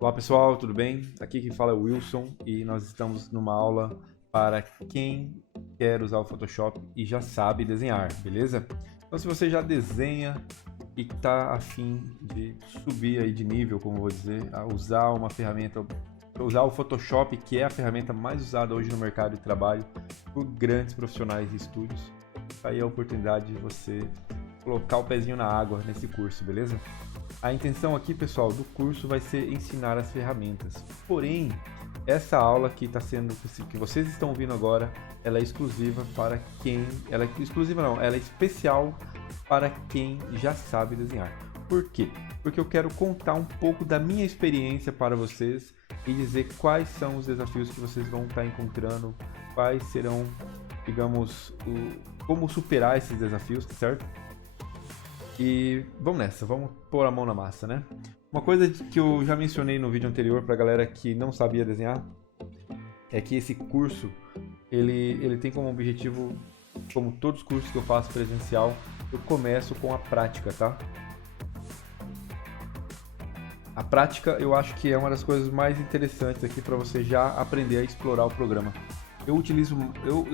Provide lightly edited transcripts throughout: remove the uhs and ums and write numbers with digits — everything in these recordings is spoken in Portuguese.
Olá pessoal, tudo bem? Aqui quem fala é o Wilson e nós estamos numa aula para quem quer usar o Photoshop e já sabe desenhar, beleza? Então se você já desenha e está afim de subir aí de nível, como eu vou dizer, a usar uma ferramenta, usar o Photoshop, que é a ferramenta mais usada hoje no mercado de trabalho por grandes profissionais de estúdios, aí a oportunidade de você colocar o pezinho na água nesse curso, beleza? A intenção aqui, pessoal, do curso vai ser ensinar as ferramentas. Porém, essa aula que está sendo, que vocês estão ouvindo agora, ela é exclusiva para quem, ela é exclusiva não, ela é especial para quem já sabe desenhar. Por quê? Porque eu quero contar um pouco da minha experiência para vocês e dizer quais são os desafios que vocês vão estar encontrando, quais serão, digamos, como superar esses desafios, certo? E vamos nessa, vamos pôr a mão na massa, né? Uma coisa que eu já mencionei no vídeo anterior pra galera que não sabia desenhar é que esse curso, ele tem como objetivo, como todos os cursos que eu faço presencial, eu começo com a prática, tá? A prática eu acho que é uma das coisas mais interessantes aqui para você já aprender a explorar o programa. Eu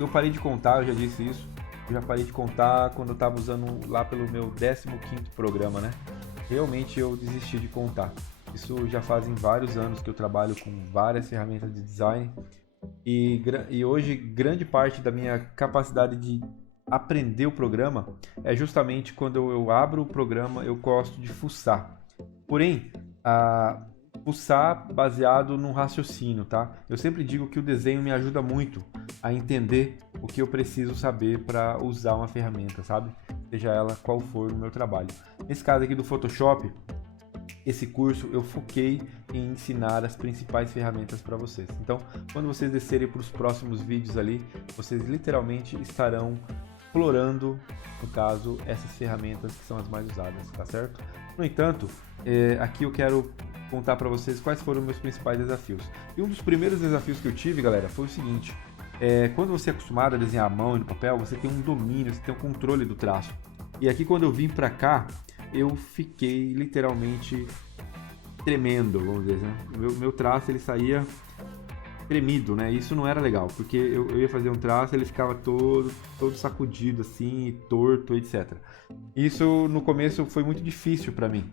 parei de contar, eu já disse isso. Eu já parei de contar quando eu estava usando lá pelo meu 15º programa, né? Realmente eu desisti de contar. Isso já fazem vários anos que eu trabalho com várias ferramentas de design e hoje grande parte da minha capacidade de aprender o programa é justamente quando eu abro o programa, eu gosto de fuçar. Porém, fuçar baseado num raciocínio, tá? Eu sempre digo que o desenho me ajuda muito a entender o que eu preciso saber para usar uma ferramenta, sabe? Seja ela qual for no meu trabalho. Nesse caso aqui do Photoshop, esse curso eu foquei em ensinar as principais ferramentas para vocês. Então, quando vocês descerem para os próximos vídeos ali, vocês literalmente estarão explorando, no caso, essas ferramentas que são as mais usadas, tá certo? No entanto, aqui eu quero contar para vocês quais foram os meus principais desafios. E um dos primeiros desafios que eu tive, galera, foi o seguinte: quando você é acostumado a desenhar à mão e no papel, você tem um domínio, você tem um controle do traço. E aqui quando eu vim para cá, eu fiquei literalmente tremendo, vamos dizer, né? Meu traço ele saía tremido, né? Isso não era legal, porque eu ia fazer um traço, ele ficava todo sacudido assim, torto, etc. Isso no começo foi muito difícil para mim.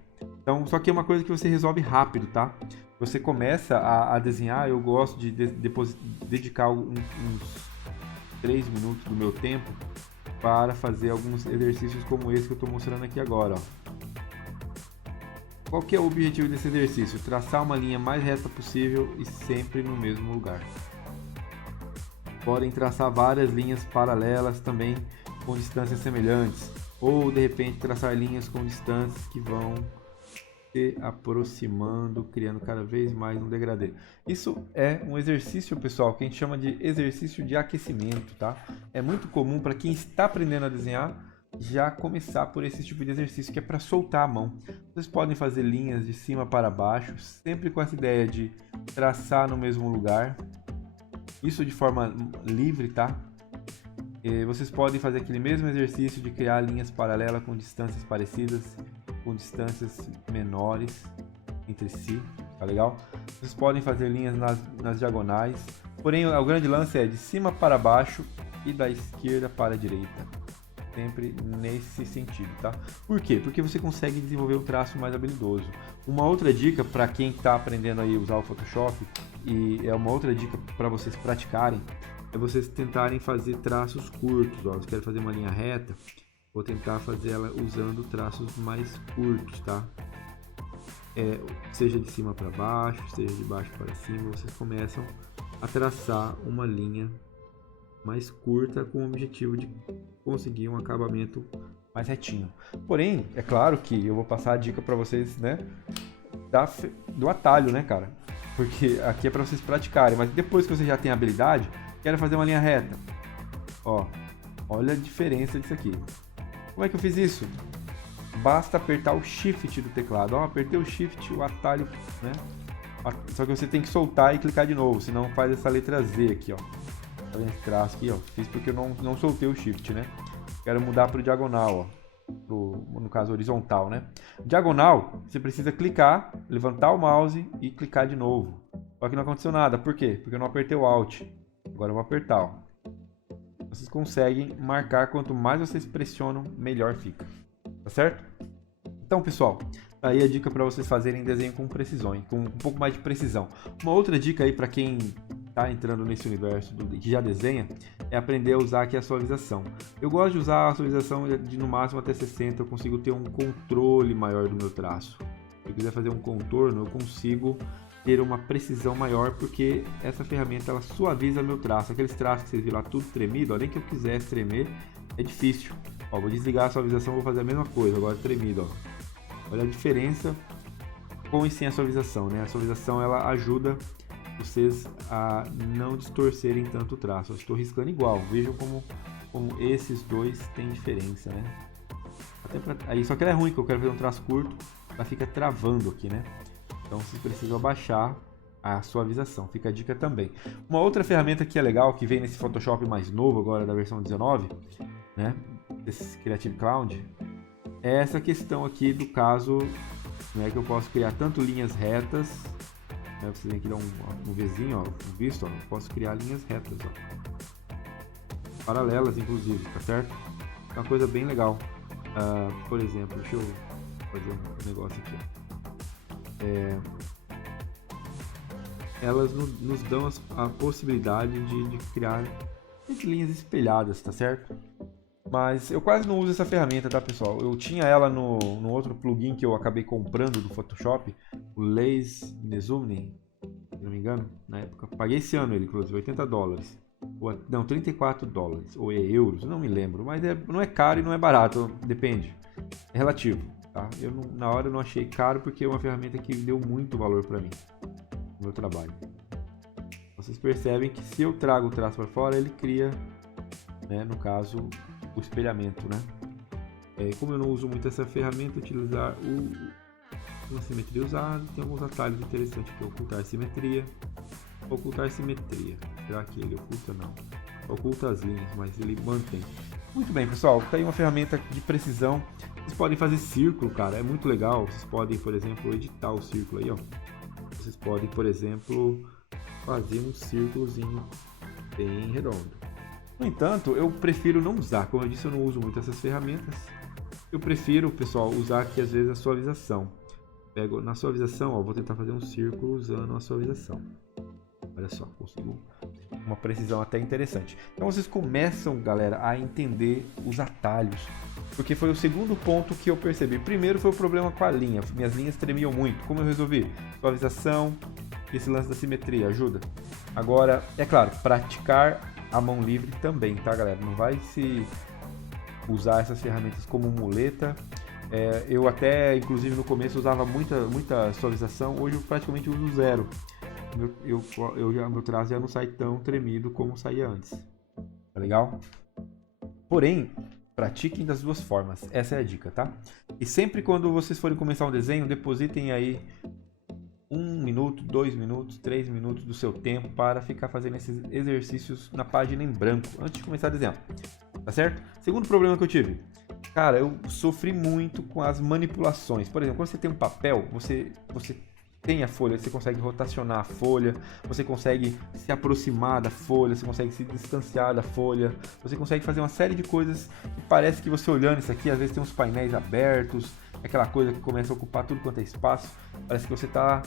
Então, só que é uma coisa que você resolve rápido, tá? Você começa a desenhar, eu gosto de dedicar uns 3 minutos do meu tempo para fazer alguns exercícios como esse que eu estou mostrando aqui agora, ó. Qual que é o objetivo desse exercício? Traçar uma linha mais reta possível e sempre no mesmo lugar. Podem traçar várias linhas paralelas também com distâncias semelhantes, ou de repente traçar linhas com distâncias que vão se aproximando, criando cada vez mais um degradê. Isso é um exercício, pessoal, que a gente chama de exercício de aquecimento, tá? É muito comum para quem está aprendendo a desenhar já começar por esse tipo de exercício que é para soltar a mão. Vocês podem fazer linhas de cima para baixo, sempre com essa ideia de traçar no mesmo lugar. Isso de forma livre, tá? E vocês podem fazer aquele mesmo exercício de criar linhas paralelas com distâncias parecidas, com distâncias menores entre si, tá legal? Vocês podem fazer linhas nas diagonais, porém o grande lance é de cima para baixo e da esquerda para a direita. Sempre nesse sentido, tá? Por quê? Porque você consegue desenvolver um traço mais habilidoso. Uma outra dica para quem está aprendendo aí a usar o Photoshop, e é uma outra dica para vocês praticarem, é vocês tentarem fazer traços curtos. Ó, você quer fazer uma linha reta, vou tentar fazer ela usando traços mais curtos, tá? Seja de cima para baixo, seja de baixo para cima, vocês começam a traçar uma linha mais curta com o objetivo de conseguir um acabamento mais retinho. Porém, é claro que eu vou passar a dica para vocês, né, do atalho, né, cara? Porque aqui é para vocês praticarem, mas depois que você já tem a habilidade, quero fazer uma linha reta. Ó, olha a diferença disso aqui. Como é que eu fiz isso? Basta apertar o Shift do teclado. Ó, apertei o Shift, o atalho, né? Só que você tem que soltar e clicar de novo, senão faz essa letra Z aqui, ó. Tá vendo esse traço aqui, ó? Fiz porque eu não soltei o Shift, né? Quero mudar para o diagonal, ó. no caso horizontal, né? Diagonal, você precisa clicar, levantar o mouse e clicar de novo. Só que não aconteceu nada. Por quê? Porque eu não apertei o Alt. Agora eu vou apertar, ó. Vocês conseguem marcar, quanto mais vocês pressionam, melhor fica. Tá certo? Então, pessoal, tá aí a dica para vocês fazerem desenho com precisão, com um pouco mais de precisão. Uma outra dica aí para quem tá entrando nesse universo que já desenha é aprender a usar aqui a suavização. Eu gosto de usar a suavização de no máximo até 60, eu consigo ter um controle maior do meu traço. Se eu quiser fazer um contorno, eu consigo ter uma precisão maior, porque essa ferramenta ela suaviza meu traço. Aqueles traços que vocês viram lá tudo tremido, ó, nem que eu quisesse tremer, é difícil. Ó, vou desligar a suavização, vou fazer a mesma coisa, agora tremido, ó. Olha a diferença com e sem a suavização, né? A suavização ela ajuda vocês a não distorcerem tanto o traço. Eu estou riscando igual, vejam como esses dois têm diferença, né? Aí, só que ela é ruim, que eu quero fazer um traço curto, ela fica travando aqui, né? Então vocês precisam abaixar a suavização, fica a dica também. Uma outra ferramenta que é legal, que vem nesse Photoshop mais novo agora da versão 19, né? Desse Creative Cloud, é essa questão aqui do caso, né, que eu posso criar tanto linhas retas, né, vocês têm que dar um Vzinho, ó, um visto, ó, eu posso criar linhas retas, ó, paralelas inclusive, tá certo? É uma coisa bem legal. Por exemplo, deixa eu fazer um negócio aqui, elas nos dão a possibilidade de criar linhas espelhadas, tá certo? Mas eu quase não uso essa ferramenta, tá, pessoal? Eu tinha ela no outro plugin que eu acabei comprando do Photoshop, o Lazy Nesumni, se não me engano, na época. Paguei esse ano ele, inclusive, $80. Não, $34, ou euros, não me lembro. Mas não é caro e não é barato, depende. É relativo, tá? Na hora eu não achei caro porque é uma ferramenta que deu muito valor para mim, no meu trabalho. Vocês percebem que se eu trago o traço para fora, ele cria, né, no caso, o espelhamento, né? Como eu não uso muito essa ferramenta, utilizar uma simetria usada, tem alguns atalhos interessantes aqui. Ocultar simetria. Será que ele oculta? Não. Oculta as linhas, mas ele mantém. Muito bem, pessoal, tá aí uma ferramenta de precisão. Vocês podem fazer círculo, cara, é muito legal. Vocês podem, por exemplo, editar o círculo aí, ó. Vocês podem, por exemplo, fazer um círculozinho bem redondo. No entanto, eu prefiro não usar. Como eu disse, eu não uso muito essas ferramentas. Eu prefiro, pessoal, usar aqui às vezes a suavização. Pego na suavização, ó, vou tentar fazer um círculo usando a suavização. Olha só, consigo uma precisão até interessante. Então vocês começam, galera, a entender os atalhos. Porque foi o segundo ponto que eu percebi. Primeiro foi o problema com a linha. Minhas linhas tremiam muito. Como eu resolvi? Suavização, esse lance da simetria ajuda. Agora, é claro, praticar a mão livre também, tá, galera? Não vai se usar essas ferramentas como muleta. Eu até, inclusive, no começo usava muita suavização. Hoje eu praticamente uso zero. Meu traço já não sai tão tremido como saía antes. Tá legal? Porém, pratiquem das duas formas. Essa é a dica, tá? E sempre quando vocês forem começar um desenho, depositem aí 1 minuto, 2 minutos, 3 minutos do seu tempo para ficar fazendo esses exercícios na página em branco antes de começar a desenhar, tá certo? Segundo problema que eu tive, cara, eu sofri muito com as manipulações. Por exemplo, quando você tem um papel, você tem a folha, você consegue rotacionar a folha, você consegue se aproximar da folha, você consegue se distanciar da folha, você consegue fazer uma série de coisas que parece que você olhando isso aqui, às vezes tem uns painéis abertos, aquela coisa que começa a ocupar tudo quanto é espaço, parece que você está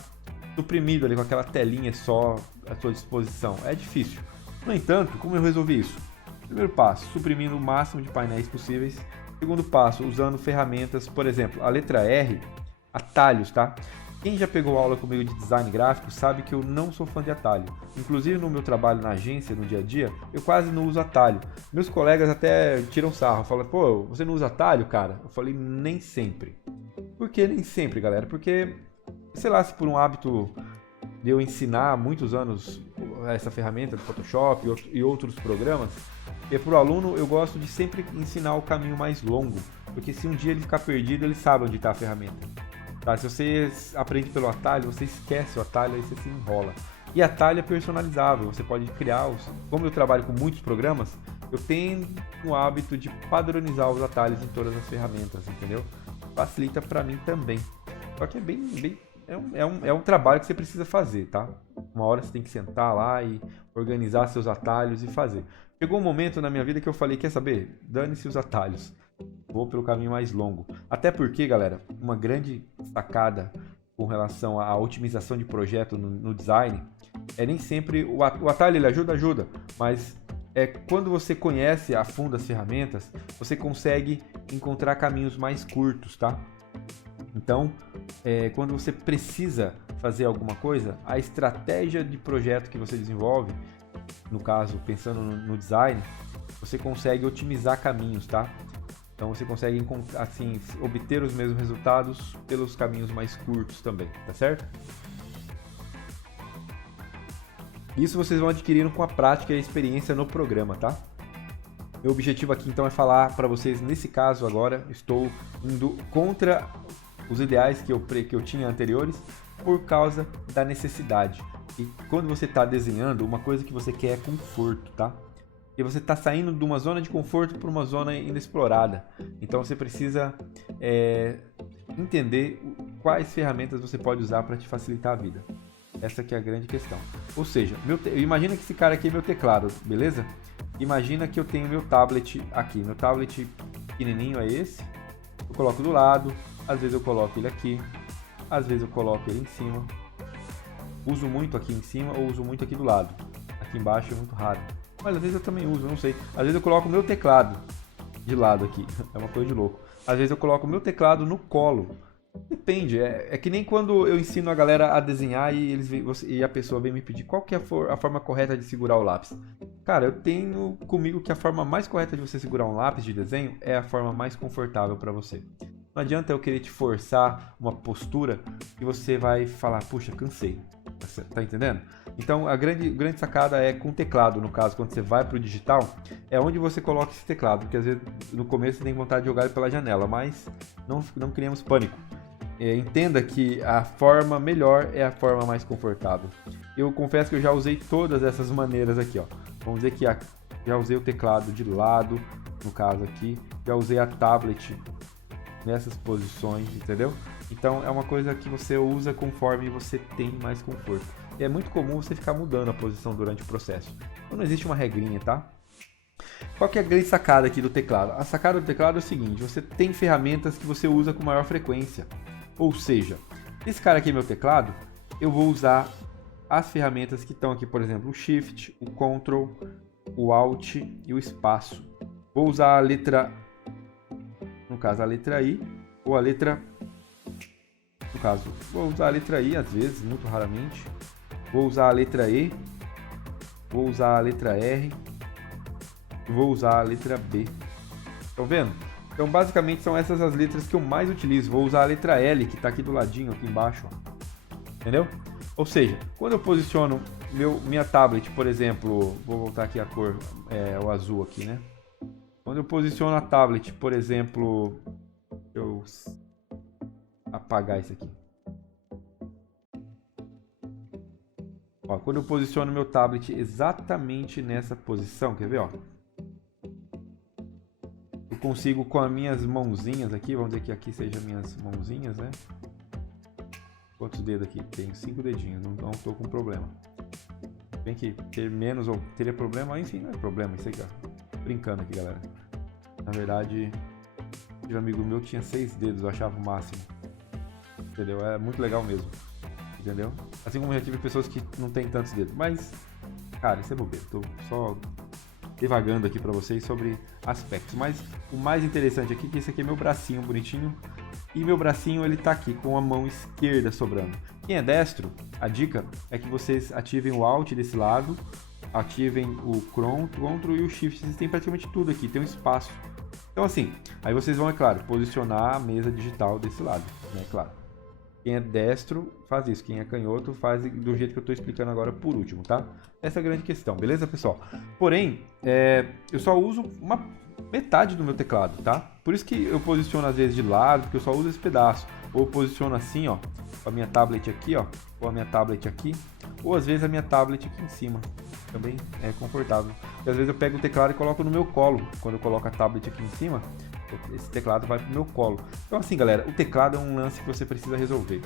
suprimido ali com aquela telinha só à sua disposição. É difícil. No entanto, como eu resolvi isso? Primeiro passo, suprimindo o máximo de painéis possíveis. Segundo passo, usando ferramentas, por exemplo, a letra R, atalhos, tá? Quem já pegou aula comigo de design gráfico sabe que eu não sou fã de atalho. Inclusive no meu trabalho na agência, no dia a dia, eu quase não uso atalho. Meus colegas até tiram sarro, falam, pô, você não usa atalho, cara? Eu falei, nem sempre. Por que nem sempre, galera? Porque, sei lá, se por um hábito de eu ensinar há muitos anos essa ferramenta do Photoshop e outros programas, e para o aluno eu gosto de sempre ensinar o caminho mais longo, porque se um dia ele ficar perdido, ele sabe onde está a ferramenta. Tá? Se você aprende pelo atalho, você esquece o atalho e você se enrola. E atalho é personalizável, você pode criar, como eu trabalho com muitos programas, eu tenho o hábito de padronizar os atalhos em todas as ferramentas, entendeu? Facilita para mim também. Só que é bem, é um trabalho que você precisa fazer, tá? Uma hora você tem que sentar lá e organizar seus atalhos e fazer. Chegou um momento na minha vida que eu falei, quer saber? Dane-se os atalhos. Vou pelo caminho mais longo. Até porque, galera, uma grande sacada com relação à otimização de projeto no design é nem sempre o atalho ele ajuda, mas é quando você conhece a fundo as ferramentas, você consegue encontrar caminhos mais curtos, tá? Então, quando você precisa fazer alguma coisa, a estratégia de projeto que você desenvolve, no caso, pensando no design, você consegue otimizar caminhos, tá? Então você consegue assim, obter os mesmos resultados pelos caminhos mais curtos também, tá certo? Isso vocês vão adquirindo com a prática e a experiência no programa, tá? Meu objetivo aqui então é falar para vocês, nesse caso agora, estou indo contra os ideais que eu tinha anteriores por causa da necessidade. E quando você está desenhando, uma coisa que você quer é conforto, tá? E você está saindo de uma zona de conforto para uma zona inexplorada. Então você precisa entender quais ferramentas você pode usar para te facilitar a vida. Essa que é a grande questão. Ou seja, imagina que esse cara aqui é meu teclado, beleza? Imagina que eu tenho meu tablet aqui. Meu tablet pequenininho é esse. Eu coloco do lado. Às vezes eu coloco ele aqui. Às vezes eu coloco ele em cima. Uso muito aqui em cima ou uso muito aqui do lado. Aqui embaixo é muito raro. Mas às vezes eu também uso, não sei. Às vezes eu coloco o meu teclado de lado aqui. É uma coisa de louco. Às vezes eu coloco o meu teclado no colo. Depende. É que nem quando eu ensino a galera a desenhar e a pessoa vem me pedir qual que é a forma correta de segurar o lápis. Cara, eu tenho comigo que a forma mais correta de você segurar um lápis de desenho é a forma mais confortável para você. Não adianta eu querer te forçar uma postura que você vai falar, puxa, cansei. Tá entendendo? Então a grande sacada é com o teclado, no caso, quando você vai para o digital, é onde você coloca esse teclado, porque às vezes no começo você tem vontade de jogar ele pela janela, mas não criemos pânico. Entenda que a forma melhor é a forma mais confortável. Eu confesso que eu já usei todas essas maneiras aqui, ó. Vamos dizer que já usei o teclado de lado, no caso aqui, já usei a tablet nessas posições, entendeu? Então é uma coisa que você usa conforme você tem mais conforto. E é muito comum você ficar mudando a posição durante o processo. Então não existe uma regrinha, tá? Qual que é a grande sacada aqui do teclado? A sacada do teclado é o seguinte, você tem ferramentas que você usa com maior frequência. Ou seja, esse cara aqui é meu teclado, eu vou usar as ferramentas que estão aqui, por exemplo, o Shift, o Ctrl, o Alt e o espaço. Vou usar a letra, no caso a letra I, ou a letra, no caso, vou usar a letra I às vezes, muito raramente. Vou usar a letra E, vou usar a letra R, vou usar a letra B. Estão vendo? Então basicamente são essas as letras que eu mais utilizo. Vou usar a letra L, que está aqui do ladinho, aqui embaixo. Ó. Entendeu? Ou seja, quando eu posiciono minha tablet, por exemplo, vou voltar aqui a cor, o azul aqui, né? Quando eu posiciono a tablet, por exemplo, eu apagar isso aqui. Ó, quando eu posiciono meu tablet exatamente nessa posição, quer ver, ó? Eu consigo com as minhas mãozinhas aqui, vamos dizer que aqui sejam minhas mãozinhas, né? Quantos dedos aqui? Tenho 5 dedinhos, não estou com problema. Tem que ter menos ou teria problema, enfim, não é problema isso aqui, ó. Brincando aqui, galera. Na verdade, um amigo meu tinha 6 dedos, eu achava o máximo. Entendeu? É muito legal mesmo. Entendeu? Assim como eu já tive pessoas que não tem tantos dedos. Mas, cara, isso é bobeira. Tô só devagando aqui pra vocês sobre aspectos. Mas o mais interessante aqui é que esse aqui é meu bracinho bonitinho. E meu bracinho ele tá aqui com a mão esquerda sobrando. Quem é destro, a dica é que vocês ativem o Alt desse lado, ativem o Ctrl e o Shift. Vocês têm praticamente tudo aqui, tem um espaço. Então assim, aí vocês vão, é claro, posicionar a mesa digital desse lado, né? Claro. Quem é destro faz isso, quem é canhoto faz do jeito que eu estou explicando agora por último, tá? Essa é a grande questão, beleza, pessoal? Porém, eu só uso uma metade do meu teclado, tá? Por isso que eu posiciono às vezes de lado, porque eu só uso esse pedaço. Ou eu posiciono assim, ó, com a minha tablet aqui, ó, ou a minha tablet aqui, ou às vezes a minha tablet aqui em cima. Também é confortável. Porque às vezes eu pego o teclado e coloco no meu colo. Quando eu coloco a tablet aqui em cima, esse teclado vai pro meu colo. Então assim, galera, o teclado é um lance que você precisa resolver.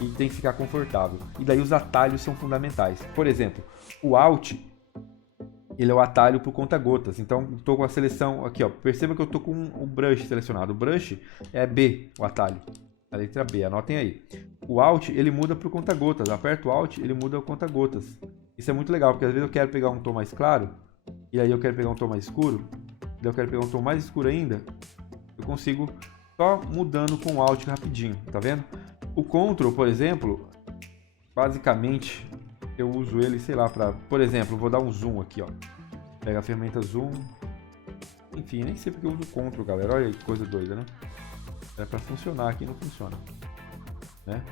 E tem que ficar confortável. E daí os atalhos são fundamentais. Por exemplo, o Alt, ele é o atalho pro conta-gotas. Então, estou com a seleção aqui, ó. Perceba que eu estou com o brush selecionado. O brush é B, o atalho. A letra B, anotem aí. O Alt, ele muda pro conta-gotas. Aperto o Alt, ele muda o conta-gotas. Isso é muito legal, porque às vezes eu quero pegar um tom mais claro, e aí eu quero pegar um tom mais escuro, e daí eu quero pegar um tom mais escuro ainda, eu consigo só mudando com o Alt rapidinho, tá vendo? O Ctrl, por exemplo, basicamente eu uso ele, sei lá, para, por exemplo, vou dar um zoom aqui, ó. Pega a ferramenta zoom. Enfim, nem sei porque eu uso o Ctrl, galera. Olha que coisa doida, né? É para funcionar aqui, não funciona, né?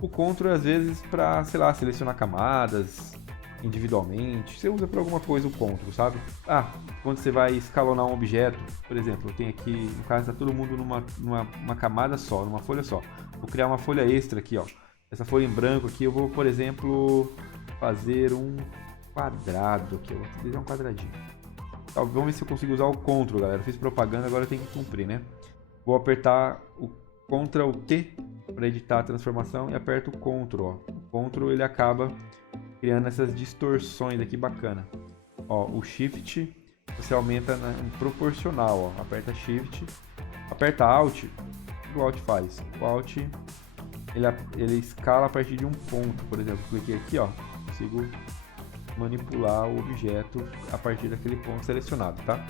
O Ctrl às vezes para, sei lá, selecionar camadas individualmente. Você usa para alguma coisa o Ctrl, sabe? Ah, quando você vai escalonar um objeto, por exemplo, eu tenho aqui, no caso, está todo mundo numa camada só, numa folha só. Vou criar uma folha extra aqui, ó. Essa folha em branco aqui, eu vou, por exemplo, fazer um quadrado aqui. Eu vou desenhar um quadradinho. Tá, vamos ver se eu consigo usar o Ctrl, galera. Eu fiz propaganda, agora eu tenho que cumprir, né? Vou apertar o Ctrl T para editar a transformação e aperto o Ctrl, ó. O Ctrl ele acaba criando essas distorções aqui bacana. Ó, o Shift você aumenta em proporcional, ó. Aperta Shift, aperta Alt, o que o Alt faz? O Alt ele escala a partir de um ponto, por exemplo, cliquei aqui, ó, consigo manipular o objeto a partir daquele ponto selecionado, tá?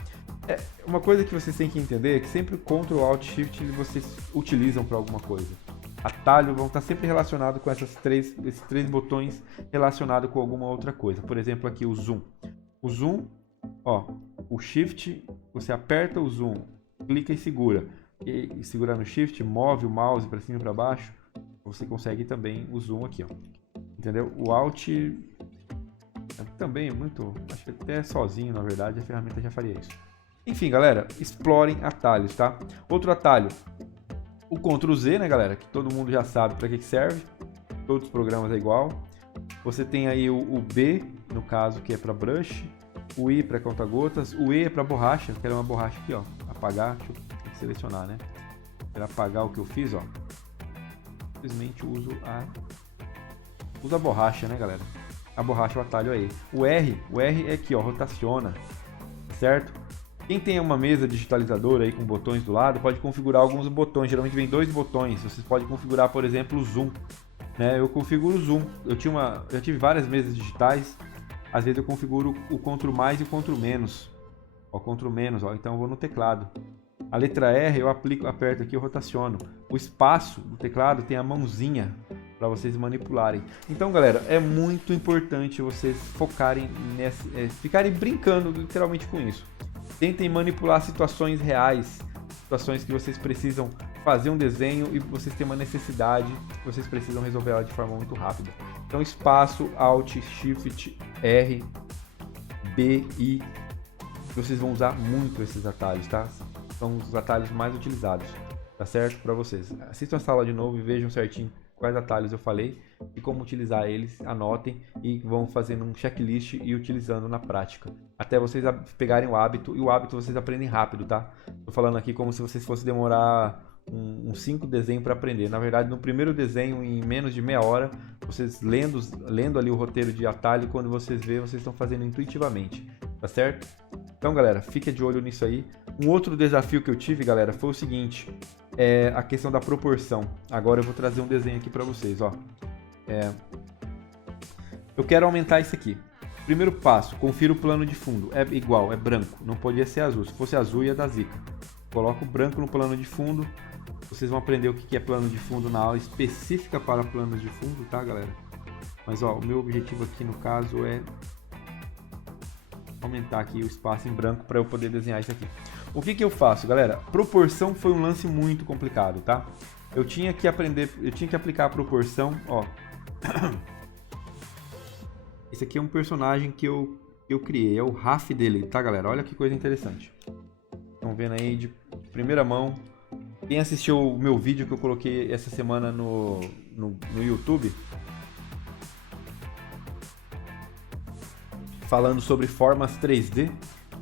Uma coisa que vocês têm que entender é que sempre o Ctrl, Alt, Shift vocês utilizam para alguma coisa. Atalho vão estar sempre relacionados com esses três botões relacionados com alguma outra coisa. Por exemplo, aqui o Zoom. O Zoom, ó, o Shift, você aperta o Zoom, clica e segura. E segurar no Shift, move o mouse para cima e para baixo, você consegue também o Zoom aqui, ó. Entendeu? O Alt também é muito, acho que até sozinho, na verdade, a ferramenta já faria isso. Enfim, galera, explorem atalhos, tá? Outro atalho, o Ctrl Z, né, galera? Que todo mundo já sabe para que serve. Todos os programas é igual. Você tem aí o B, no caso, que é para brush. O I para conta-gotas. O E é para borracha. Eu quero uma borracha aqui, ó. Apagar. Deixa eu selecionar, né? Para apagar o que eu fiz, ó. Simplesmente uso a borracha, né, galera? A borracha, o atalho aí. O R é aqui, ó. Rotaciona. Certo? Quem tem uma mesa digitalizadora aí com botões do lado, pode configurar alguns botões. Geralmente vem 2 botões. Vocês podem configurar, por exemplo, o zoom. Né? Eu configuro o zoom. Já tive várias mesas digitais. Às vezes eu configuro o Ctrl mais e o Ctrl menos. Ó, Ctrl menos, ó. Então eu vou no teclado. A letra R eu aperto aqui e rotaciono. O espaço do teclado tem a mãozinha para vocês manipularem. Então, galera, é muito importante vocês focarem ficarem brincando literalmente com isso. Tentem manipular situações reais, situações que vocês precisam fazer um desenho e vocês têm uma necessidade, vocês precisam resolver ela de forma muito rápida. Então, espaço, Alt, Shift, R, B, I, vocês vão usar muito esses atalhos, tá? São os atalhos mais utilizados, tá certo? Para vocês. Assistam essa aula de novo e vejam certinho quais atalhos eu falei e como utilizar eles, anotem e vão fazendo um checklist e utilizando na prática. Até vocês pegarem o hábito, e o hábito vocês aprendem rápido, tá? Tô falando aqui como se vocês fossem demorar uns 5 desenhos para aprender. Na verdade, no primeiro desenho, em menos de meia hora, vocês lendo ali o roteiro de atalho, quando vocês veem, vocês estão fazendo intuitivamente, tá certo? Então, galera, fica de olho nisso aí. Um outro desafio que eu tive, galera, foi o seguinte, a questão da proporção. Agora eu vou trazer um desenho aqui para vocês, ó. Eu quero aumentar isso aqui. Primeiro passo, confira o plano de fundo. É igual, é branco, não podia ser azul. Se fosse azul ia dar zica. Coloco branco no plano de fundo. Vocês vão aprender o que é plano de fundo na aula específica para planos de fundo, tá, galera? Mas, ó, o meu objetivo aqui no caso é aumentar aqui o espaço em branco para eu poder desenhar isso aqui. O que eu faço, galera? Proporção foi um lance muito complicado, tá? Eu tinha que aplicar a proporção, ó. Esse aqui é um personagem que eu criei, é o Raf dele, tá, galera? Olha que coisa interessante. Estão vendo aí de primeira mão. Quem assistiu o meu vídeo que eu coloquei essa semana no YouTube, falando sobre formas 3D.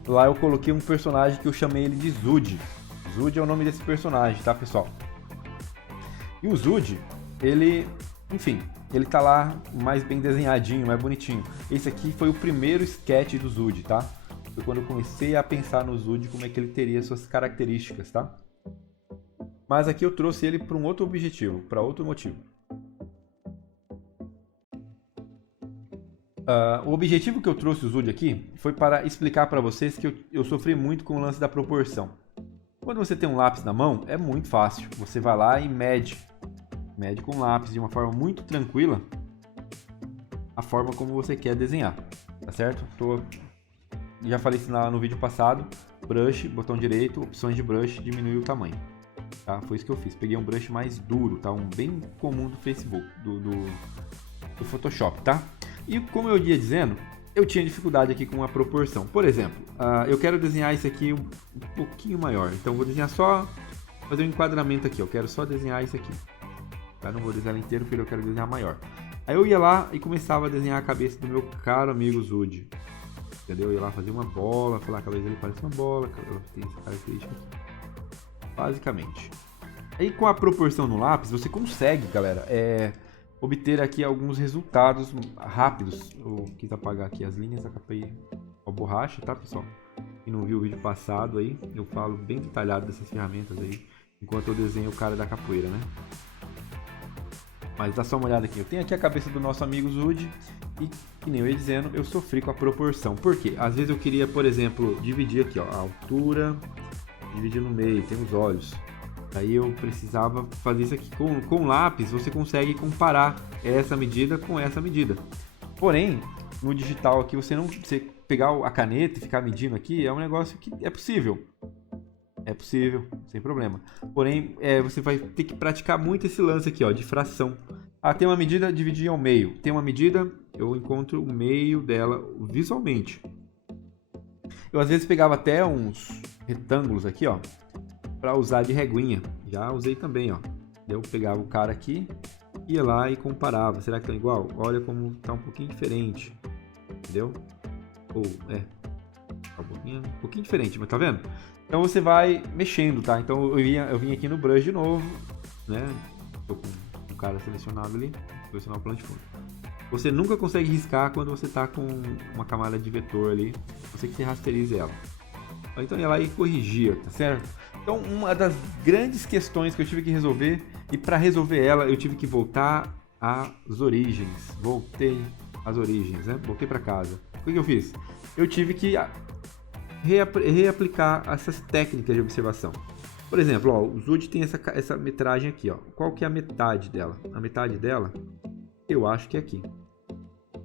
Lá eu coloquei um personagem que eu chamei ele de Zud. Zud é o nome desse personagem, tá, pessoal? E o Zud, ele, enfim, ele tá lá mais bem desenhadinho, mais bonitinho. Esse aqui foi o primeiro sketch do Zud, tá? Foi quando eu comecei a pensar no Zud, como é que ele teria suas características, tá? Mas aqui eu trouxe ele para um outro objetivo, para outro motivo. O objetivo que eu trouxe o Zud aqui foi para explicar para vocês que eu sofri muito com o lance da proporção. Quando você tem um lápis na mão, é muito fácil. Você vai lá e mede com o lápis de uma forma muito tranquila a forma como você quer desenhar, tá certo? Já falei isso no vídeo passado. Brush, botão direito, opções de brush, diminuir o tamanho. Tá? Foi isso que eu fiz. Peguei um brush mais duro, tá? Um bem comum do Facebook, do Photoshop, tá? E como eu ia dizendo, eu tinha dificuldade aqui com a proporção. Por exemplo, eu quero desenhar isso aqui um pouquinho maior. Então vou desenhar só, fazer um enquadramento aqui. Eu quero só desenhar isso aqui. Tá? Não vou desenhar inteiro porque eu quero desenhar maior. Aí eu ia lá e começava a desenhar a cabeça do meu caro amigo Zud. Entendeu? Eu ia lá fazer uma bola, falar que a cabeça dele parece uma bola, ela tem essa característica aqui. Basicamente. Aí com a proporção no lápis, você consegue, galera, obter aqui alguns resultados rápidos. Eu quis apagar aqui as linhas, acabei a borracha, tá, pessoal? Quem não viu o vídeo passado aí, eu falo bem detalhado dessas ferramentas aí, enquanto eu desenho o cara da capoeira, né? Mas dá só uma olhada aqui. Eu tenho aqui a cabeça do nosso amigo Zud e, que nem eu ia dizendo, eu sofri com a proporção. Por quê? Às vezes eu queria, por exemplo, dividir aqui, ó, a altura, dividir no meio, tem os olhos. Aí eu precisava fazer isso aqui com lápis. Você consegue comparar essa medida com essa medida. Porém, no digital aqui você pegar a caneta e ficar medindo aqui é um negócio que é possível. É possível, sem problema. Porém, você vai ter que praticar muito esse lance aqui, ó, de fração. Tem uma medida, dividir ao meio. Tem uma medida, eu encontro o meio dela visualmente. Eu às vezes pegava até uns retângulos aqui, ó, para usar de reguinha. Já usei também, ó. Eu pegava o cara aqui, ia lá e comparava. Será que tá igual? Olha como tá um pouquinho diferente. Entendeu? Ou, um pouquinho diferente, mas tá vendo? Então você vai mexendo, tá? Então eu vim aqui no brush de novo, né? Tô com o cara selecionado ali, selecionar o plano de fundo. Você nunca consegue riscar quando você tá com uma camada de vetor ali, você que se rasterize ela. Então ia lá e corrigia, tá certo? Então uma das grandes questões que eu tive que resolver, e para resolver ela eu tive que voltar às origens. Voltei às origens, né? Voltei para casa. O que eu fiz? Eu tive que reaplicar essas técnicas de observação. Por exemplo, ó, o Zud tem essa metragem aqui, ó. Qual que é a metade dela? A metade dela, eu acho que é aqui.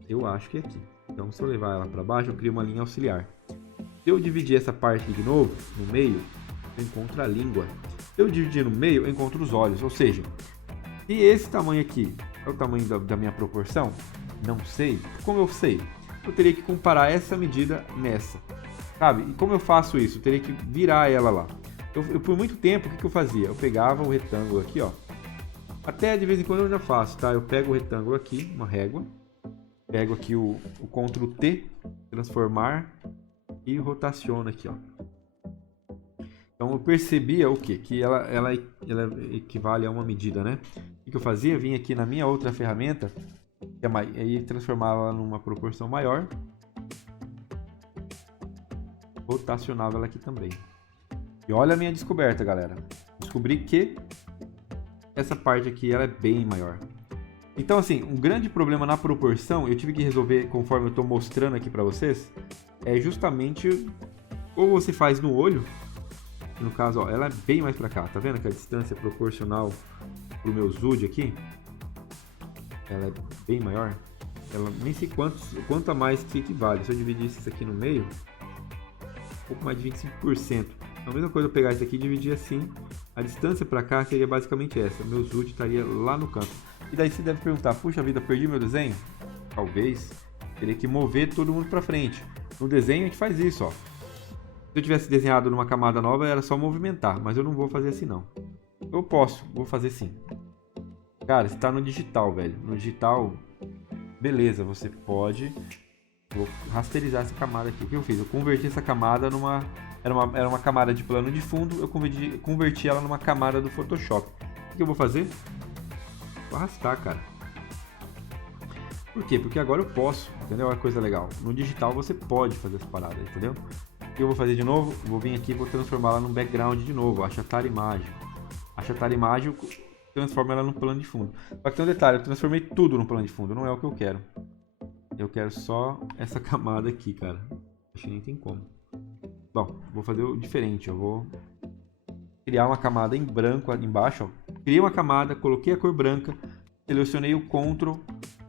Eu acho que é aqui. Então, se eu levar ela para baixo, eu crio uma linha auxiliar. Se eu dividir essa parte aqui de novo, no meio, eu encontro a língua. Se eu dividir no meio, eu encontro os olhos. Ou seja, se esse tamanho aqui é o tamanho da minha proporção, não sei. Como eu sei? Eu teria que comparar essa medida nessa. Sabe? E como eu faço isso? Eu teria que virar ela lá. Eu por muito tempo, o que eu fazia? Eu pegava o retângulo aqui, ó. Até de vez em quando eu ainda faço, tá? Eu pego o retângulo aqui, uma régua. Pego aqui o Ctrl T, transformar, e rotaciono aqui, ó. Então eu percebia o quê? Que ela equivale a uma medida, né? O que eu fazia? Vinha aqui na minha outra ferramenta, aí transformava ela numa proporção maior. Rotacionava ela aqui também. E olha a minha descoberta, galera. Descobri que essa parte aqui ela é bem maior. Então, assim, um grande problema na proporção, eu tive que resolver conforme eu estou mostrando aqui para vocês, é justamente, ou você faz no olho, no caso, ó, ela é bem mais para cá, tá vendo que a distância é proporcional pro meu Zud aqui? Ela é bem maior. Ela nem sei quanto a mais que equivale. Se eu dividisse isso aqui no meio, um pouco mais de 25%. Então, a mesma coisa eu pegar isso aqui e dividir assim, a distância para cá seria basicamente essa. O meu Zud estaria lá no canto. E daí você deve perguntar, puxa vida, perdi meu desenho? Talvez. Teria que mover todo mundo para frente. No desenho a gente faz isso, ó. Se eu tivesse desenhado numa camada nova, era só movimentar, mas eu não vou fazer assim não. Eu posso, vou fazer sim. Cara, você tá no digital, velho. No digital, beleza, você pode Vou rasterizar essa camada aqui. O que eu fiz? Eu converti essa camada numa... Era uma camada de plano de fundo, eu converti ela numa camada do Photoshop. O que eu vou fazer? Vou arrastar, cara. Por quê? Porque agora eu posso, entendeu? Olha que coisa legal. No digital você pode fazer essa parada, entendeu? O que eu vou fazer de novo? Vou vir aqui e vou transformar ela num background de novo. Achatar imagem. Achatar imagem, eu transformo ela no plano de fundo. Só que tem um detalhe, eu transformei tudo no plano de fundo. Não é o que eu quero. Eu quero só essa camada aqui, cara. Acho que nem tem como. Bom, vou fazer o diferente. Eu vou criar uma camada em branco ali embaixo. Ó. Criei uma camada, coloquei a cor branca, selecionei o Ctrl,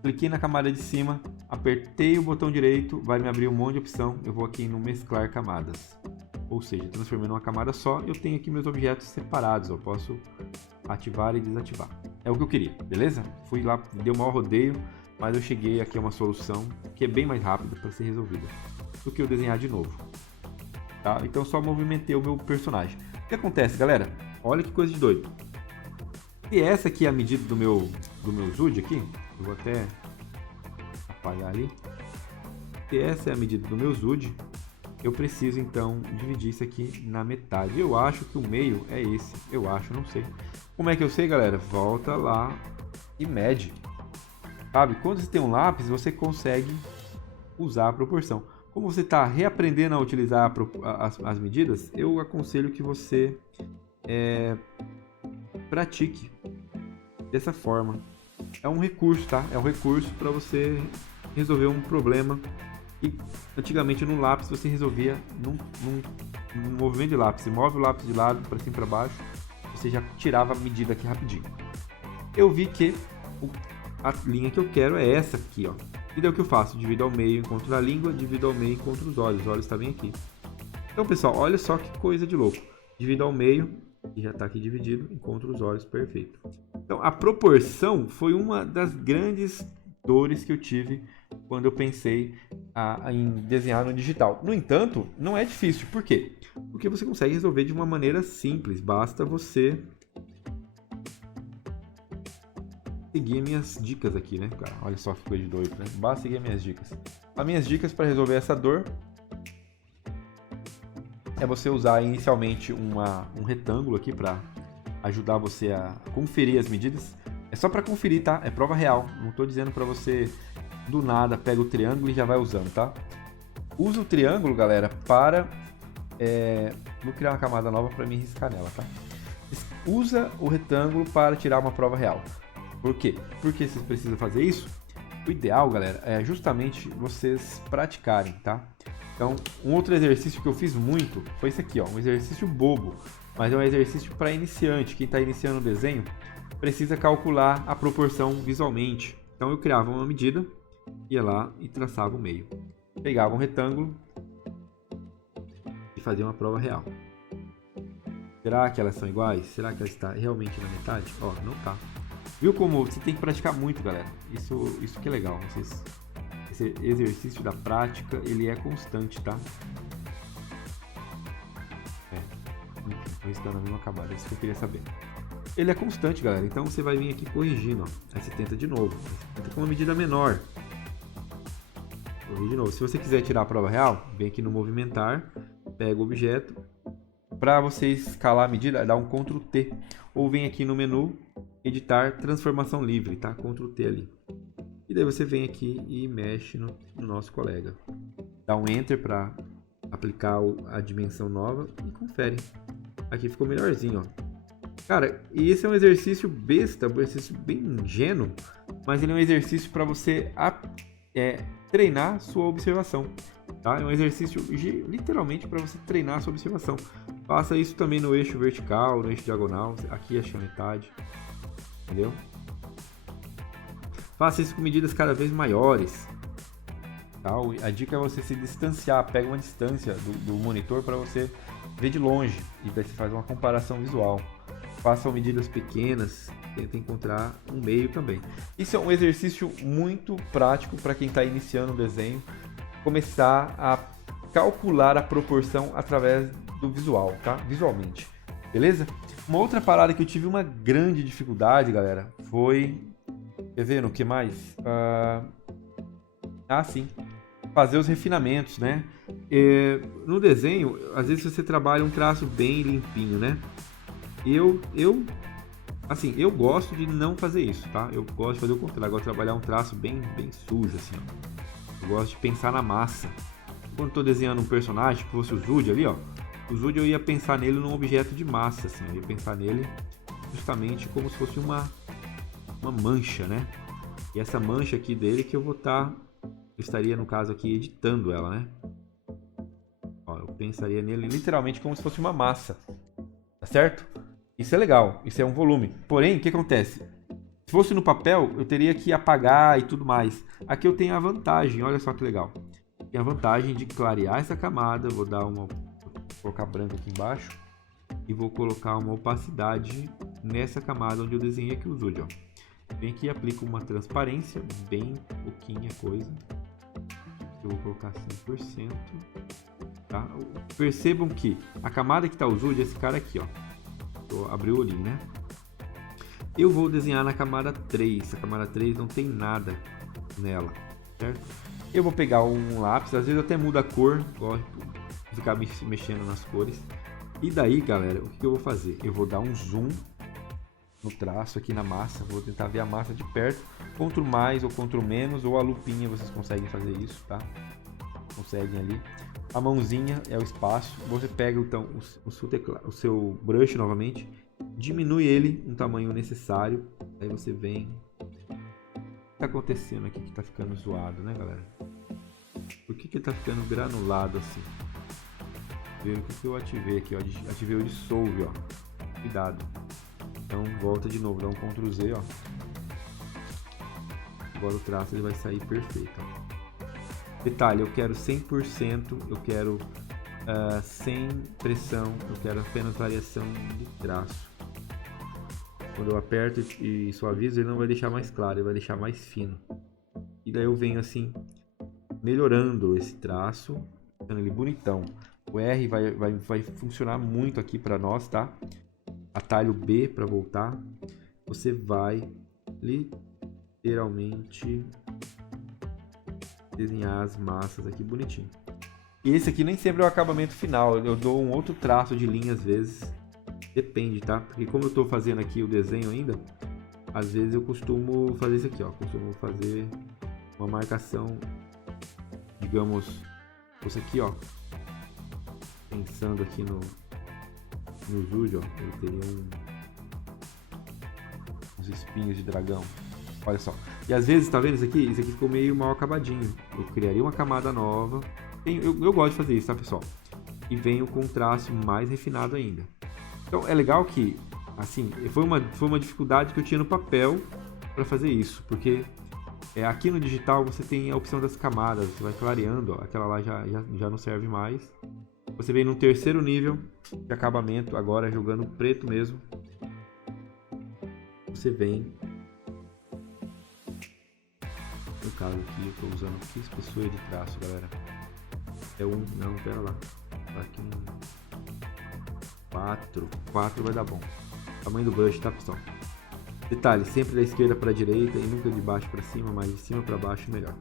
cliquei na camada de cima, apertei o botão direito, vai me abrir um monte de opção. Eu vou aqui no mesclar camadas. Ou seja, transformei numa camada só, eu tenho aqui meus objetos separados. Eu posso ativar e desativar. É o que eu queria, beleza? Fui lá, deu um maior rodeio, mas eu cheguei aqui a uma solução que é bem mais rápida para ser resolvida do que eu desenhar de novo. Tá? Então só movimentei o meu personagem. O que acontece, galera? Olha que coisa de doido. E essa aqui é a medida do meu ZUD aqui. Eu vou até apagar ali. Se essa é a medida do meu ZUD, eu preciso então dividir isso aqui na metade. Eu acho que o meio é esse. Eu acho, não sei. Como é que eu sei, galera? Volta lá e mede. Sabe? Quando você tem um lápis, você consegue usar a proporção. Como você está reaprendendo a utilizar as medidas, eu aconselho que você pratique dessa forma. É um recurso, tá? É um recurso para você resolver um problema que antigamente no lápis você resolvia num movimento de lápis. Você move o lápis de lado, para cima e para baixo, você já tirava a medida aqui rapidinho. Eu vi que a linha que eu quero é essa aqui, ó. E daí o que eu faço? Divido ao meio, encontro a língua, divido ao meio, encontro os olhos. Os olhos estão bem aqui. Então, pessoal, olha só que coisa de louco. Divido ao meio, e já está aqui dividido, encontro os olhos, perfeito. Então, a proporção foi uma das grandes dores que eu tive quando eu pensei em desenhar no digital. No entanto, não é difícil. Por quê? Porque você consegue resolver de uma maneira simples. Basta você seguir minhas dicas aqui, né, cara? Olha só que coisa de doido, né? Basta seguir minhas dicas. As minhas dicas para resolver essa dor é você usar inicialmente um retângulo aqui para ajudar você a conferir as medidas. É só para conferir, tá? É prova real. Não estou dizendo para você do nada pega o triângulo e já vai usando, tá? Usa o triângulo, galera, para vou criar uma camada nova para me riscar nela, tá? Usa o retângulo para tirar uma prova real. Por quê? Porque vocês precisam fazer isso? O ideal, galera, é justamente vocês praticarem, tá? Então, um outro exercício que eu fiz muito foi esse aqui, ó, um exercício bobo, mas é um exercício para iniciante. Quem está iniciando o desenho precisa calcular a proporção visualmente. Então, eu criava uma medida, ia lá e traçava o meio. Pegava um retângulo e fazia uma prova real. Será que elas são iguais? Será que ela está realmente na metade? Ó, não tá. Viu como você tem que praticar muito, galera? Isso que é legal. Esse exercício da prática, ele é constante, tá? Enfim, tô riscando a mesma camada, isso que eu queria saber. Ele é constante, galera. Então você vai vir aqui corrigindo, ó. Aí você tenta de novo. Você tenta com uma medida menor. Corrige de novo. Se você quiser tirar a prova real, vem aqui no movimentar, pega o objeto. Para você escalar a medida, dá um Ctrl T. Ou vem aqui no menu, editar, transformação livre, tá? Ctrl T ali. E daí você vem aqui e mexe no nosso colega. Dá um Enter para aplicar a dimensão nova e confere. Aqui ficou melhorzinho, ó. Cara, e esse é um exercício besta, um exercício bem ingênuo, mas ele é um exercício para você treinar sua observação. Tá? É um exercício literalmente para você treinar a sua observação. Faça isso também no eixo vertical, no eixo diagonal. Aqui acha a metade. Entendeu? Faça isso com medidas cada vez maiores. Tá? A dica é você se distanciar. Pega uma distância do monitor para você ver de longe. E daí você faz uma comparação visual. Façam medidas pequenas. Tenta encontrar um meio também. Isso é um exercício muito prático para quem está iniciando o desenho. Começar a calcular a proporção através do visual, tá? Visualmente. Beleza? Uma outra parada que eu tive uma grande dificuldade, galera, foi... Quer ver no que mais? Sim. fazer os refinamentos, né? No desenho, às vezes você trabalha um traço bem limpinho, né? Assim, eu gosto de não fazer isso, tá? Eu gosto de fazer o contrário, eu gosto de trabalhar um traço bem sujo, assim, ó. Eu gosto de pensar na massa. Quando estou desenhando um personagem, que fosse o Zud ali, ó. O Zud eu ia pensar nele num objeto de massa, assim. Eu ia pensar nele justamente como se fosse uma mancha, né? E essa mancha aqui dele que eu estaria, no caso aqui, editando ela, né? Ó, eu pensaria nele literalmente como se fosse uma massa, tá certo? Isso é legal, isso é um volume. Porém, o que acontece? Se fosse no papel, eu teria que apagar e tudo mais. Aqui eu tenho a vantagem, olha só que legal. Tem a vantagem de clarear essa camada. Vou colocar branco aqui embaixo. E vou colocar uma opacidade nessa camada onde eu desenhei aqui o Zud, ó. Vem aqui e aplico uma transparência, bem pouquinha coisa. Eu vou colocar 100%. Tá? Percebam que a camada que está o Zud é esse cara aqui, ó. Vou abrir o olhinho, né? Eu vou desenhar na camada 3. A camada 3 não tem nada nela, certo? Eu vou pegar um lápis, às vezes eu até mudo a cor, gosto de ficar mexendo nas cores. E daí, galera, o que eu vou fazer? Eu vou dar um zoom no traço aqui na massa, vou tentar ver a massa de perto. Ctrl mais ou Ctrl menos, ou a lupinha, vocês conseguem fazer isso, tá? Conseguem ali. A mãozinha é o espaço. Você pega então o seu brush novamente, diminui ele um tamanho necessário. Aí você vem. O que está acontecendo aqui que está ficando zoado, né, galera? Por que ele está ficando granulado assim? Ver o que eu ativei aqui, ó. Ativei o dissolve, ó. Cuidado. Então volta de novo, dá um Ctrl Z, ó. Agora o traço ele vai sair perfeito, ó. Detalhe, eu quero 100%, eu quero sem pressão, eu quero apenas variação de traço. Quando eu aperto e suavizo, ele não vai deixar mais claro, ele vai deixar mais fino. E daí eu venho assim, melhorando esse traço, deixando ele bonitão. O R vai funcionar muito aqui para nós, tá? Atalho B para voltar. Você vai literalmente desenhar as massas aqui bonitinho. E esse aqui nem sempre é o acabamento final. Eu dou um outro traço de linha às vezes. Depende, tá? Porque como eu estou fazendo aqui o desenho ainda, às vezes eu costumo fazer isso aqui, ó. Costumo fazer uma marcação, digamos, isso aqui, ó. Pensando aqui no Zud, ó. Ele teria uns espinhos de dragão. Olha só. E às vezes, tá vendo isso aqui? Isso aqui ficou meio mal acabadinho. Eu criaria uma camada nova. Eu gosto de fazer isso, tá, pessoal? E venho com um traço mais refinado ainda. Então, é legal que, assim, foi uma dificuldade que eu tinha no papel para fazer isso. Porque aqui no digital você tem a opção das camadas. Você vai clareando, ó. Aquela lá já não serve mais. Você vem no terceiro nível de acabamento, agora jogando preto mesmo. Você vem... No caso aqui, eu estou usando que espessura de traço, galera. É um... Não, pera lá. Aqui um... 4 vai dar bom. Tamanho do brush, tá, pessoal? Detalhe, sempre da esquerda para a direita e nunca de baixo para cima, mas de cima para baixo melhor.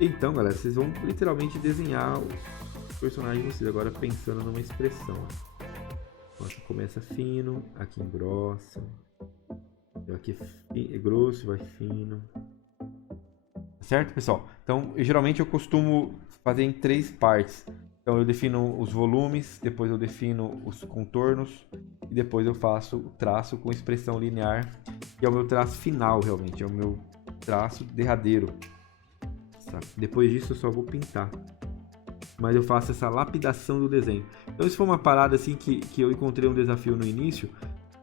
Então, galera, vocês vão literalmente desenhar o personagem de vocês, agora pensando numa expressão. Então, aqui começa fino, aqui engrossa. Aqui é grosso, vai fino. Certo, pessoal? Então, geralmente eu costumo fazer em 3 partes. Então, eu defino os volumes, depois eu defino os contornos e depois eu faço o traço com expressão linear, que é o meu traço final, realmente, é o meu traço derradeiro. Depois disso eu só vou pintar. Mas eu faço essa lapidação do desenho. Então, isso foi uma parada assim que eu encontrei um desafio no início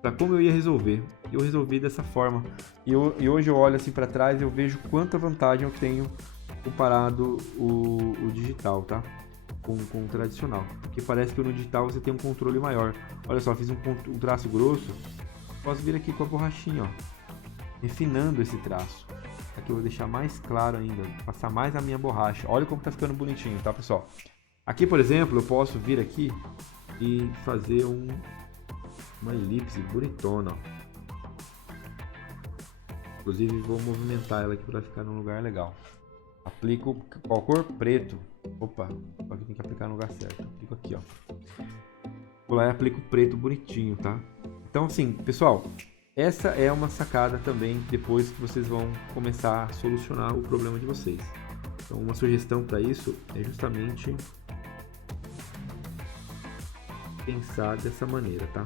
para como eu ia resolver. Eu resolvi dessa forma. E hoje eu olho assim para trás e eu vejo quanta vantagem eu tenho comparado o digital, tá? Com o tradicional. Porque parece que no digital você tem um controle maior. Olha só, fiz um traço grosso. Posso vir aqui com a borrachinha, ó, refinando esse traço. Aqui eu vou deixar mais claro ainda, passar mais a minha borracha. Olha como tá ficando bonitinho, tá, pessoal? Aqui, por exemplo, eu posso vir aqui e fazer uma elipse bonitona, ó. Inclusive vou movimentar ela aqui para ficar num lugar legal. Aplico qual cor? Preto. Opa, só que tem que aplicar no lugar certo. Aplico aqui, ó. Vou lá e aplico preto bonitinho, tá? Então, assim, pessoal, essa é uma sacada também depois que vocês vão começar a solucionar o problema de vocês. Então, uma sugestão para isso é justamente pensar dessa maneira, tá?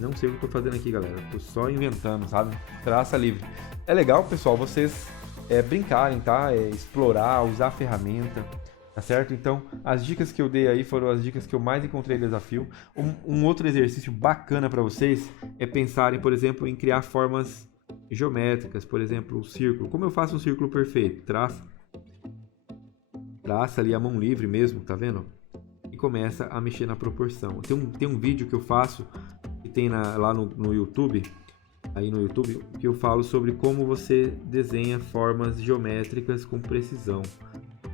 Não sei o que eu tô fazendo aqui, galera. Tô só inventando, sabe? Traça livre. É legal, pessoal, vocês brincarem, tá? Explorar, usar a ferramenta, tá certo? Então, as dicas que eu dei aí foram as dicas que eu mais encontrei no desafio. Um outro exercício bacana para vocês é pensarem, por exemplo, em criar formas geométricas, por exemplo, um círculo. Como eu faço um círculo perfeito? Traça ali a mão livre mesmo, tá vendo? E começa a mexer na proporção. Tem um vídeo que eu faço que tem lá no YouTube, aí no YouTube, que eu falo sobre como você desenha formas geométricas com precisão.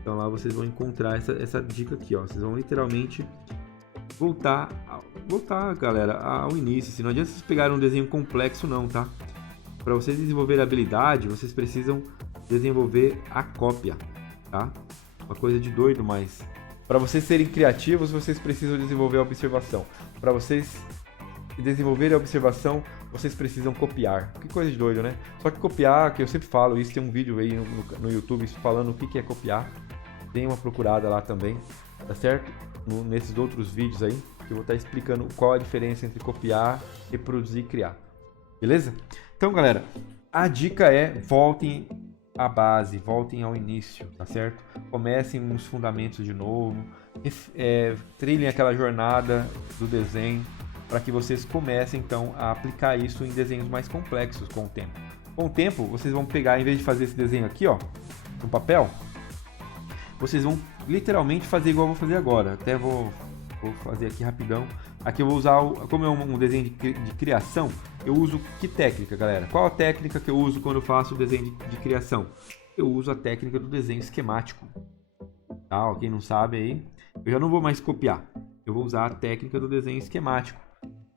Então lá vocês vão encontrar essa dica aqui, ó. Vocês vão literalmente voltar, galera, ao início. Assim, não adianta vocês pegarem um desenho complexo não, tá? Para vocês desenvolverem a habilidade, vocês precisam desenvolver a cópia, tá? Uma coisa de doido, mas para vocês serem criativos, vocês precisam desenvolver a observação. Para vocês desenvolverem a observação, vocês precisam copiar. Que coisa de doido, né? Só que copiar, que eu sempre falo isso, tem um vídeo aí no YouTube falando o que é copiar. Dê uma procurada lá também, tá certo? Nesses outros vídeos aí, que eu vou estar explicando qual a diferença entre copiar, reproduzir e criar. Beleza? Então, galera, a dica é voltem à base, voltem ao início, tá certo? Comecem nos fundamentos de novo, trilhem aquela jornada do desenho, para que vocês comecem então a aplicar isso em desenhos mais complexos com o tempo. Com o tempo, vocês vão pegar, em vez de fazer esse desenho aqui, ó, no papel, vocês vão literalmente fazer igual eu vou fazer agora. Até vou fazer aqui rapidão. Aqui eu vou usar, como é um desenho de criação, eu uso que técnica, galera? Qual a técnica que eu uso quando eu faço o desenho de criação? Eu uso a técnica do desenho esquemático. Tá? Ó, quem não sabe aí, eu já não vou mais copiar. Eu vou usar a técnica do desenho esquemático,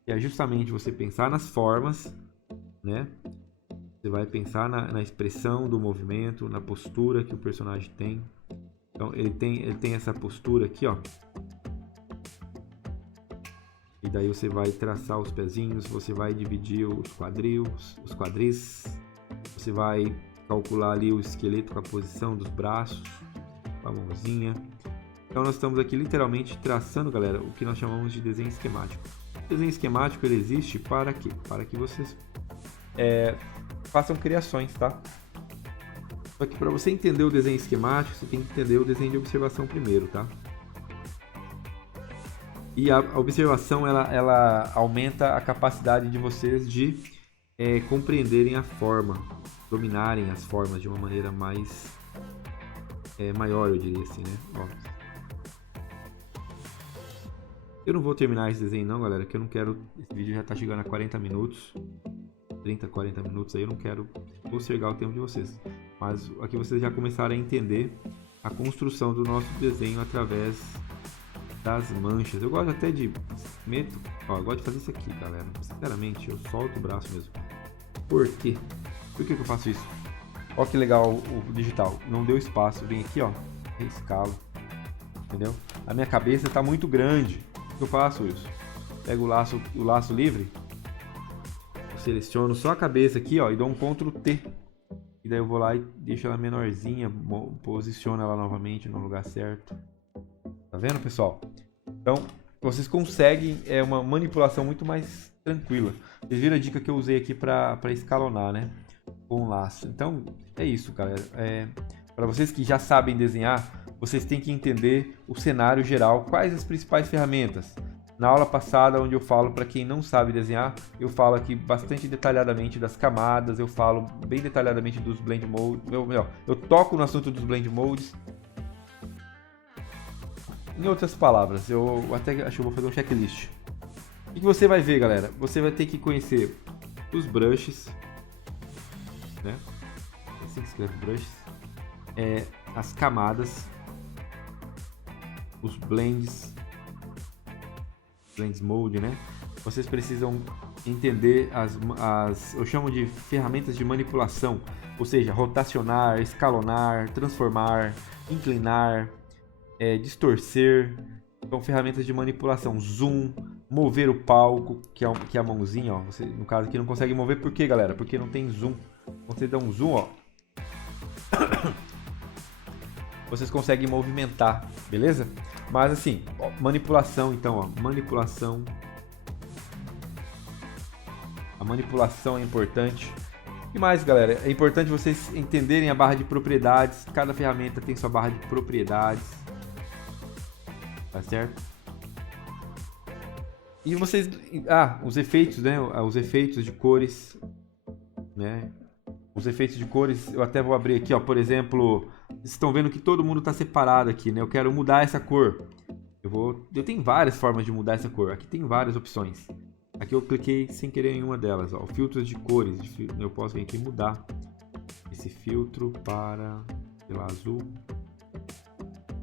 que é justamente você pensar nas formas, né? Você vai pensar na expressão do movimento, na postura que o personagem tem. Então ele tem essa postura aqui, ó. E daí você vai traçar os pezinhos, você vai dividir os quadris, você vai calcular ali o esqueleto com a posição dos braços, com a mãozinha. Então nós estamos aqui literalmente traçando, galera, o que nós chamamos de desenho esquemático. O desenho esquemático ele existe para quê? Para que vocês façam criações, tá? Só que para você entender o desenho esquemático, você tem que entender o desenho de observação primeiro, tá? E a observação, ela aumenta a capacidade de vocês de compreenderem a forma, dominarem as formas de uma maneira mais maior, eu diria assim, né? Ó. Eu não vou terminar esse desenho não, galera, que eu não quero... Esse vídeo já tá chegando a 40 minutos, 30, 40 minutos aí, eu não quero postergar o tempo de vocês. Mas aqui vocês já começaram a entender a construção do nosso desenho através das manchas. Eu gosto até de... eu gosto de fazer isso aqui, galera. Sinceramente, eu solto o braço mesmo. Por quê? Por que eu faço isso? Olha que legal o digital. Não deu espaço. Vem aqui, ó. Reescalo. Entendeu? A minha cabeça está muito grande. O que eu faço isso? Pego o laço livre. Eu seleciono só a cabeça aqui, ó. E dou um Ctrl T. E daí eu vou lá e deixo ela menorzinha. Posiciono ela novamente no lugar certo. Tá vendo, pessoal? Então, vocês conseguem uma manipulação muito mais tranquila. Vocês viram a dica que eu usei aqui para escalonar, né? Com um laço. Então, é isso, galera. Para vocês que já sabem desenhar, vocês têm que entender o cenário geral. Quais as principais ferramentas? Na aula passada, onde eu falo para quem não sabe desenhar, eu falo aqui bastante detalhadamente das camadas, eu falo bem detalhadamente dos blend modes. Eu toco no assunto dos blend modes. Em outras palavras, eu até acho que vou fazer um checklist. O que você vai ver, galera? Você vai ter que conhecer os brushes, né? É assim que escreve brushes. As camadas, os blends mode, né? Vocês precisam entender eu chamo de ferramentas de manipulação. Ou seja, rotacionar, escalonar, transformar, inclinar, distorcer. São ferramentas de manipulação. Zoom, mover o palco, que é a mãozinha, ó. Você, no caso aqui, não consegue mover. Por quê, galera? Porque não tem zoom. Quando você dá um zoom, ó, vocês conseguem movimentar, beleza? Mas assim, ó, manipulação então, ó, manipulação. A manipulação é importante. E mais, galera, é importante vocês entenderem a barra de propriedades. Cada ferramenta tem sua barra de propriedades. Tá certo? E vocês... os efeitos, né? Os efeitos de cores, né? Os efeitos de cores, eu até vou abrir aqui, ó. Por exemplo, vocês estão vendo que todo mundo está separado aqui, né? Eu quero mudar essa cor. Eu tenho várias formas de mudar essa cor. Aqui tem várias opções. Aqui eu cliquei sem querer em uma delas, ó. Filtros de cores. Eu posso vir aqui e mudar esse filtro para, sei lá, azul.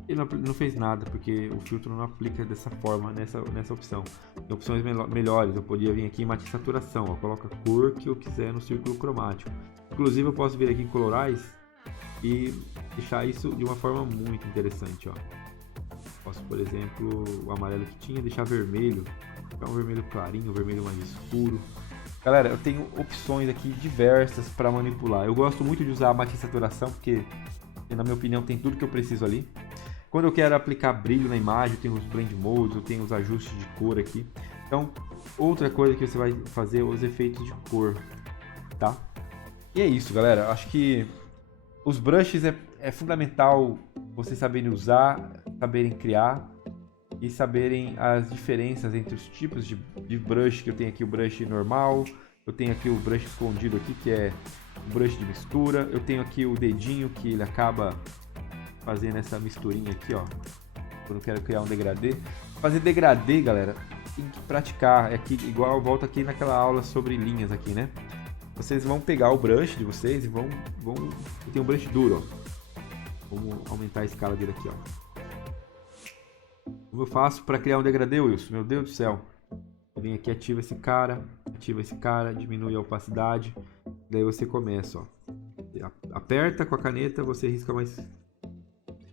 Ele não fez nada, porque o filtro não aplica dessa forma, nessa opção. Tem opções melhores. Eu podia vir aqui em mate saturação, ó. Coloca a cor que eu quiser no círculo cromático. Inclusive eu posso vir aqui em colorais e deixar isso de uma forma muito interessante, ó. Posso, por exemplo, o amarelo que tinha, deixar vermelho. Um vermelho clarinho, um vermelho mais escuro. Galera, eu tenho opções aqui diversas para manipular. Eu gosto muito de usar a mate saturação, porque na minha opinião tem tudo que eu preciso ali. Quando eu quero aplicar brilho na imagem, eu tenho os blend modes, eu tenho os ajustes de cor aqui. Então, outra coisa que você vai fazer é os efeitos de cor, tá? E é isso, galera. Acho que os brushes é fundamental vocês saberem usar, saberem criar e saberem as diferenças entre os tipos de brush. Que eu tenho aqui o brush normal, eu tenho aqui o brush escondido aqui, que é o brush de mistura. Eu tenho aqui o dedinho, que ele acaba fazendo essa misturinha aqui, ó, quando eu quero criar um degradê. Fazer degradê, galera, tem que praticar. É aqui, igual, volta aqui naquela aula sobre linhas aqui, né? Vocês vão pegar o brush de vocês e vão... Tem um brush duro, ó. Vamos aumentar a escala dele aqui, ó. Como eu faço para criar um degradê, Wilson? Meu Deus do céu. Eu venho aqui, ativa esse cara, diminui a opacidade. Daí você começa, ó. Aperta com a caneta, você risca mais...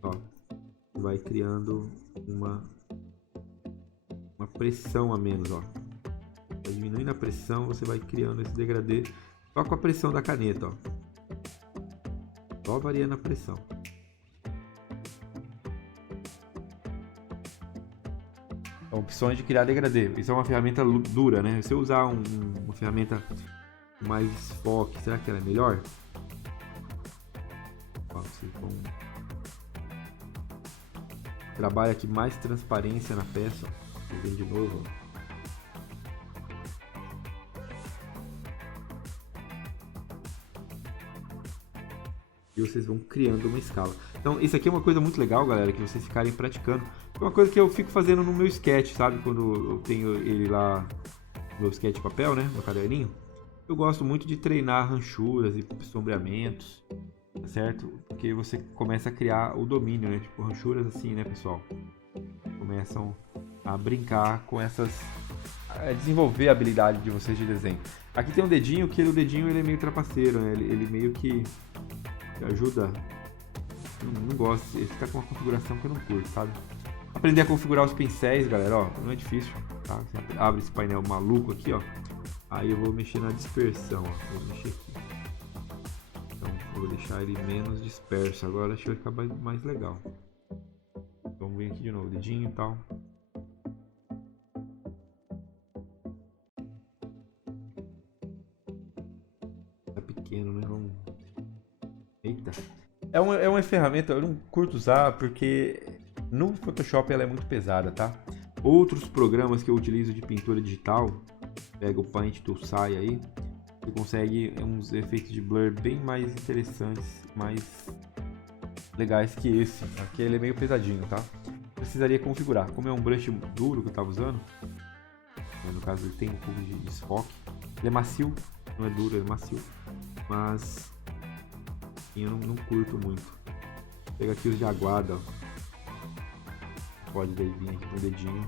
Ó, vai criando uma pressão a menos, ó. Vai diminuindo a pressão, você vai criando esse degradê só com a pressão da caneta, ó. Só variando a pressão. Então, opções de criar degradê. Isso é uma ferramenta dura, né? Se eu usar uma ferramenta mais desfoque, será que ela é melhor? Ó, vocês vão... Trabalha aqui mais transparência na peça. Vou vir de novo, ó. E vocês vão criando uma escala. Então, isso aqui é uma coisa muito legal, galera, que vocês ficarem praticando. É uma coisa que eu fico fazendo no meu sketch, sabe? Quando eu tenho ele lá no meu sketch de papel, né? No caderninho. Eu gosto muito de treinar ranchuras e sombreamentos, tá certo? Porque você começa a criar o domínio, né? Tipo, ranchuras assim, né, pessoal? Começam a brincar com essas... A desenvolver a habilidade de vocês de desenho. Aqui tem um dedinho, que o dedinho ele é meio trapaceiro, né? Ele meio que ajuda... Não gosto, ele fica com uma configuração que eu não curto, sabe? Aprender a configurar os pincéis, galera, ó, não é difícil, tá? Você abre esse painel maluco aqui, ó. Aí eu vou mexer na dispersão, ó. Vou mexer aqui. Então, eu vou deixar ele menos disperso. Agora acho que vai ficar mais legal. Vamos vir aqui de novo, dedinho e tal. Tá pequeno, né? Vamos... Eita. É uma ferramenta, eu não curto usar porque no Photoshop ela é muito pesada, tá? Outros programas que eu utilizo de pintura digital, pega o Paint Tool, sai aí, você consegue uns efeitos de blur bem mais interessantes, mais legais que esse. Aqui ele é meio pesadinho, tá? Precisaria configurar. Como é um brush duro que eu tava usando, no caso ele tem um pouco de desfoque, ele é macio, não é duro, é macio, mas eu não curto muito. Pega aqui os de aguada, ó. Pode daí vir aqui com o dedinho.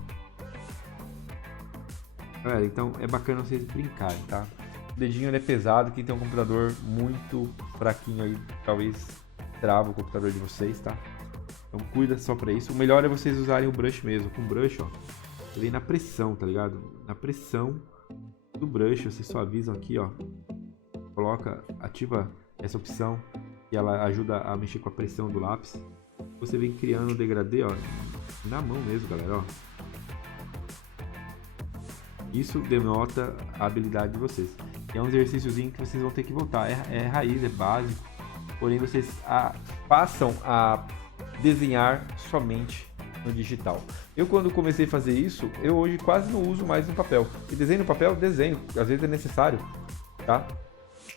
Galera, então é bacana vocês brincarem, tá? O dedinho ele é pesado, quem tem um computador muito fraquinho aí, talvez trava o computador de vocês, tá? Então cuida só pra isso. O melhor é vocês usarem o brush mesmo. Com o brush, ó, você vem na pressão, tá ligado? Na pressão do brush, vocês suavizam aqui, ó. Coloca, ativa essa opção que ela ajuda a mexer com a pressão do lápis. Você vem criando o degradê, ó, na mão mesmo, galera, ó. Isso denota a habilidade de vocês. E é um exercíciozinho que vocês vão ter que voltar. É raiz, é básico. Porém, vocês passam a desenhar somente no digital. Eu, quando comecei a fazer isso, eu hoje quase não uso mais no papel. E desenho no papel, desenho. Às vezes é necessário, tá?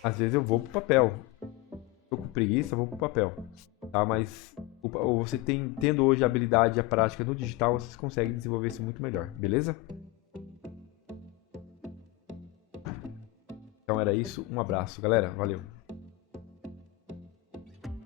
Às vezes eu vou pro papel. Tô com preguiça, vou pro papel. Tá? Mas você tendo hoje a habilidade e a prática no digital, vocês conseguem desenvolver isso muito melhor. Beleza? Então era isso. Um abraço, galera. Valeu.